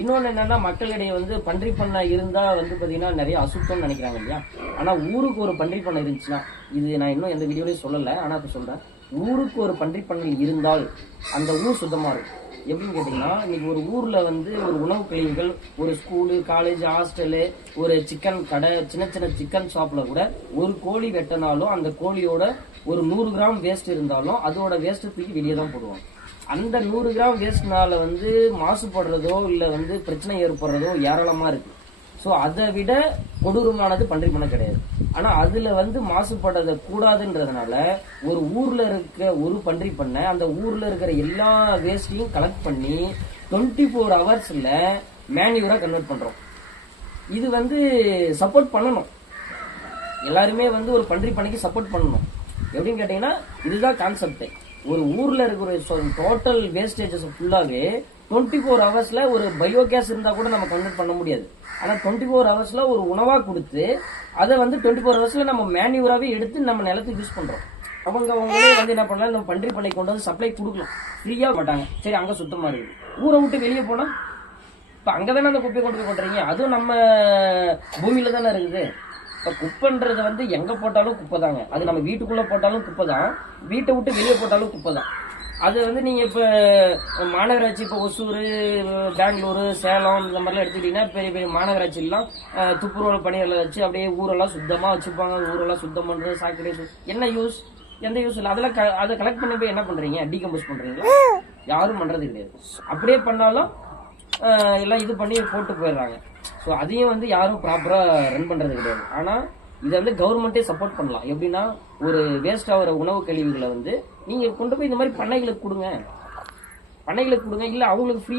இன்னொன்னு என்னன்னா மக்களிடையே வந்து பன்றி பண்ணை இருந்தா வந்து பாத்தீங்கன்னா நிறைய அசுத்தம்னு நினைக்கிறாங்க இல்லையா. ஆனா ஊருக்கு ஒரு பன்றி பண்ணை இருந்துச்சுன்னா, இது நான் இன்னும் எந்த வீடியோலயும் சொல்லல, ஆனா இப்ப சொல்றேன், ஊருக்கு ஒரு பன்றி பண்ணை இருந்தால் அந்த ஊர் சுத்தமா இருக்கும். எப்படின்னு கேட்டீங்கன்னா, இன்னைக்கு ஒரு ஊர்ல வந்து ஒரு உணவு கழிவுகள், ஒரு ஸ்கூலு, காலேஜ், ஹாஸ்டலு, ஒரு சிக்கன் கடை, சின்ன சின்ன சிக்கன் ஷாப்ல கூட ஒரு கோழி வெட்டினாலும் அந்த கோழியோட ஒரு 100 கிராம் வேஸ்ட் இருந்தாலும் அதோட வேஸ்ட் தூக்கி வெளியே தான் போடுவாங்க. அந்த 100 கிராம் வேஸ்ட்னால வந்து மாசுபடுறதோ இல்ல வந்து பிரச்சனை ஏற்படுறதோ ஏராளமா இருக்கு. சோ அதை விட கொடூரமானது பன்றி பண்ணை கிடையாது. ஆனா அதுல வந்து மாசுபடுறத கூடாதுன்றதுனால ஒரு ஊர்ல இருக்க ஒரு பன்றி பண்ணை அந்த ஊர்ல இருக்கிற எல்லா வேஸ்டையும் கலெக்ட் பண்ணி 24 ஹவர்ஸ்ல மேன்யூரா கன்வெர்ட் பண்றோம். இது வந்து சப்போர்ட் பண்ணணும். எல்லாருமே வந்து ஒரு பன்றி பண்ணைக்கு சப்போர்ட் பண்ணணும். எப்படின்னு கேட்டீங்கன்னா இதுதான் கான்செப்ட். ஒரு ஊர்ல இருக்கிற டோட்டல் வேஸ்டேஜஸ் ஃபுல்லாவே 24 ஹவர்ஸ்ல ஒரு பயோகேஸ் இருந்தா கூட நம்ம கன்வெர்ட் பண்ண முடியாது. ஆனா 24 ஹவர்ஸ்ல ஒரு உணவா கொடுத்து அதை வந்து 24 ஹவர்ஸ்ல நம்ம மேன்யூராவே எடுத்து நம்ம நிலத்துக்கு யூஸ் பண்றோம். அவங்களே வந்து என்ன பண்ணலாம், நம்ம பன்றி பண்ணை கொண்டு வந்து சப்ளை கொடுக்கலாம், ஃப்ரீயா மாட்டாங்க. சரி அங்க சுத்தமா இருக்கு, ஊரை விட்டு வெளியே போனா இப்ப அங்கதானே அந்த குப்பையை கொண்டு போய் பண்றீங்க, அதுவும் நம்ம பூமியில தானே இருக்குது. இப்ப குப்பைன்றது வந்து எங்க போட்டாலும் குப்பை தாங்க. அது நம்ம வீட்டுக்குள்ள போட்டாலும் குப்பை தான், வீட்டை விட்டு வெளியே போட்டாலும் குப்பை தான். அது வந்து நீங்க இப்ப மாநகராட்சி, இப்ப ஒசூர், பெங்களூரு, சேலம் இந்த மாதிரிலாம் எடுத்துக்கிட்டீங்கன்னா பெரிய பெரிய மாநகராட்சி எல்லாம் துப்புரவு பணிகளை வச்சு அப்படியே ஊரெல்லாம் சுத்தமா வச்சுப்பாங்க. ஊரெல்லாம் சுத்தம் பண்றது, சாக்கடை என்ன யூஸ், எந்த யூஸ் இல்லை. அதெல்லாம் அதை கலெக்ட் பண்ணி போய் என்ன பண்றீங்க, டீகம்போஸ் பண்றீங்களா? யாரும் பண்றது கிடையாது. அப்படியே பண்ணாலும் எல்லாம் இது பண்ணி போட்டு போயிடுறாங்க. ஸோ அதையும் வந்து யாரும் ப்ராப்பரா ரன் பண்றது கிடையாது. ஆனா இதை வந்து கவர்மெண்டே சப்போர்ட் பண்ணலாம். எப்படின்னா ஒரு வேஸ்ட் ஆகிற உணவு கழிவுகளை வந்து நீங்க கொண்டு போய் இந்த மாதிரி பண்ணைகளுக்கு கொடுங்க, இல்ல அவங்களுக்கு ஃப்ரீயா